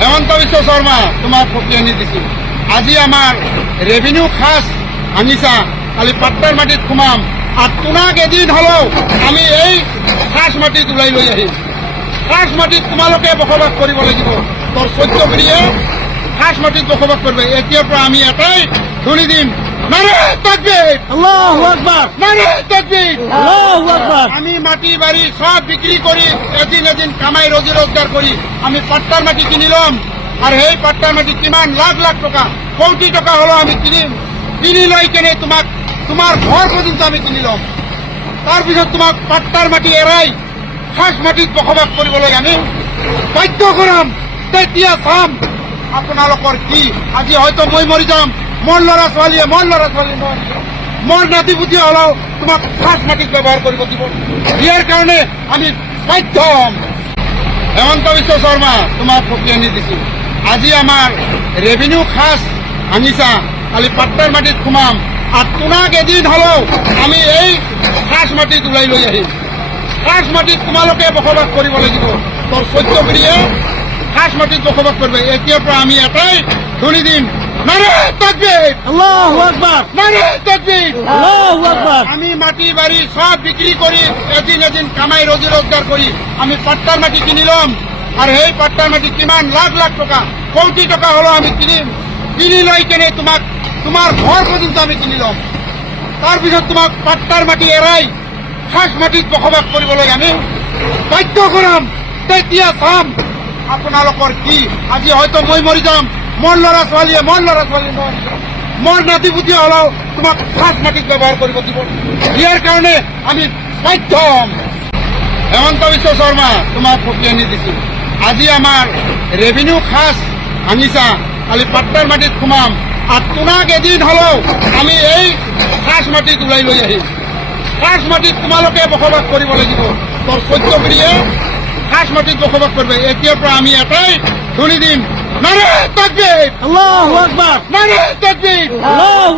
হেমন্ত বিশ্ব শৰ্মা তোমাক ফকিয়ানি দিছো। আজি আমাৰ ৰেভিনিউ খাস ভাঙিছা, কালি পাট্টাৰ মাটিত সোমাম আৰু তোমাক এদিন হলেও আমি এই খাস মাটিত ওলাই লৈ আহিম। খাস মাটিত তোমালোকে বসবাস কৰিব লাগিব। তোৰ 14 পিঢ়িয়ে খাস মাটিত বসবাস কৰিব। এতিয়াৰ পৰা আমি এটাই ধৰি দিম, নাৰে তাকবীৰ, আল্লাহু আকবাৰ, নাৰে তাকবীৰ। আল্লাহু আকবার। আমি মাটি বাড়ি সব বিক্রি করি এদিন এদিন কামাই রোজি রোজগার করি আমি পাট্টার মাটি কিনিলাম। আর সেই পাট্টার মাটি কিমান লাখ লাখ টাকা, কোটি টাকা হলো আমি কিনিম। কিনি লৈ কেনে তোমার ঘর পর্যন্ত আমি কিনিলাম। তাৰপিছত তোমাক পাট্টাৰ মাটি এৰাই খাস মাটিত বসবাস কৰিবলৈ আমি বাধ্য কৰাম। তেতিয়া চাম আপোনালোকৰ কি। আজি হয়তো মই মৰি যাম, মোৰ ল'ৰা ছোৱালীয়ে মোৰ নাতি পুতি হলেও তোমাক খাস মাটিত ব্যৱহাৰ কৰিব দিব। ইয়াৰ কাৰণে আমি বাধ্য হম। হেমন্ত বিশ্ব শৰ্মা তোমাক ফকিয়ানি দিছো। আজি আমাৰ ৰেভিনিউ খাস ভাঙিছা, কালি পাট্টাৰ মাটিত সোমাম আৰু তোমাক এদিন হলেও আমি এই খাস মাটিত ওলাই লৈ আহিম। খাস মাটিত তোমালোকে বসবাস কৰিব লাগিব। তোৰ 14 পিঢ়িয়ে খাস মাটিত বসবাস কৰিব। এতিয়াৰ পৰা আমি এটাই ধৰি দিম, নাৰে তাকবীৰ, আল্লাহু আকবার, নারে তাকবীর। আল্লাহু আকবার। আমি মাটি বাড়ি সব বিক্রি করি এদিন এদিন কামাই রোজি রোজগার করি আমি পাট্টার মাটি কিনিলাম। আর সেই পাট্টার মাটি কিমান লাখ লাখ টাকা, কোটি টাকা হলো আমি কিনিম। কিনি লৈ কেনে তোমার ঘর পর্যন্ত আমি কিনিলাম। তাৰপিছত তোমাক পাট্টাৰ মাটি এৰাই খাস মাটিত বসবাস কৰিবলৈ আমি বাধ্য কৰাম। তেতিয়া চাম আপোনালোকৰ কি। আজি হয়তো মই মৰি যাম, মোৰ ল'ৰা ছোৱালীয়ে মোৰ নাতি পুতি হলেও তোমাক খাস মাটিত ব্যৱহাৰ কৰিব দিব। ইয়াৰ কাৰণে আমি বাধ্য হম। হেমন্ত বিশ্ব শৰ্মা তোমাক ফকিয়ানি দিছো। আজি আমাৰ ৰেভিনিউ খাস ভাঙিছা, কালি পাট্টাৰ মাটিত সোমাম আৰু তোমাক এদিন হলেও আমি এই খাস মাটিত ওলাই লৈ আহিম। খাস মাটিত তোমালোকে বসবাস কৰিব লাগিব। তোৰ 14 পিঢ়িয়ে খাস মাটিত বসবাস কৰিব। এতিয়াৰ পৰা আমি এটাই ধৰি দিম, নাৰে তাকবীৰ, আল্লাহু আকবাৰ, নাৰে তাকবীৰ। আল্লাহু